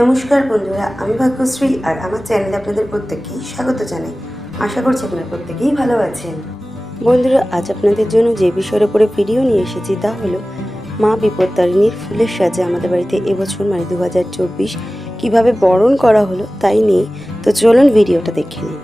নমস্কার বন্ধুরা, আমি ভাগ্যশ্রী আর আমার চ্যানেলে আপনাদের প্রত্যেককেই স্বাগত জানাই। আশা করছি আপনারা প্রত্যেকেই ভালো আছেন। বন্ধুরা, আজ আপনাদের জন্য যে বিষয়ের উপরে ভিডিও নিয়ে এসেছি তা হলো মা বিপত্তারিণীর ফুলের সাজে আমাদের বাড়িতে এবছর মানে দু হাজার চব্বিশ, কীভাবে বরণ করা হলো তাই নিয়ে। তো চলুন ভিডিওটা দেখে নিন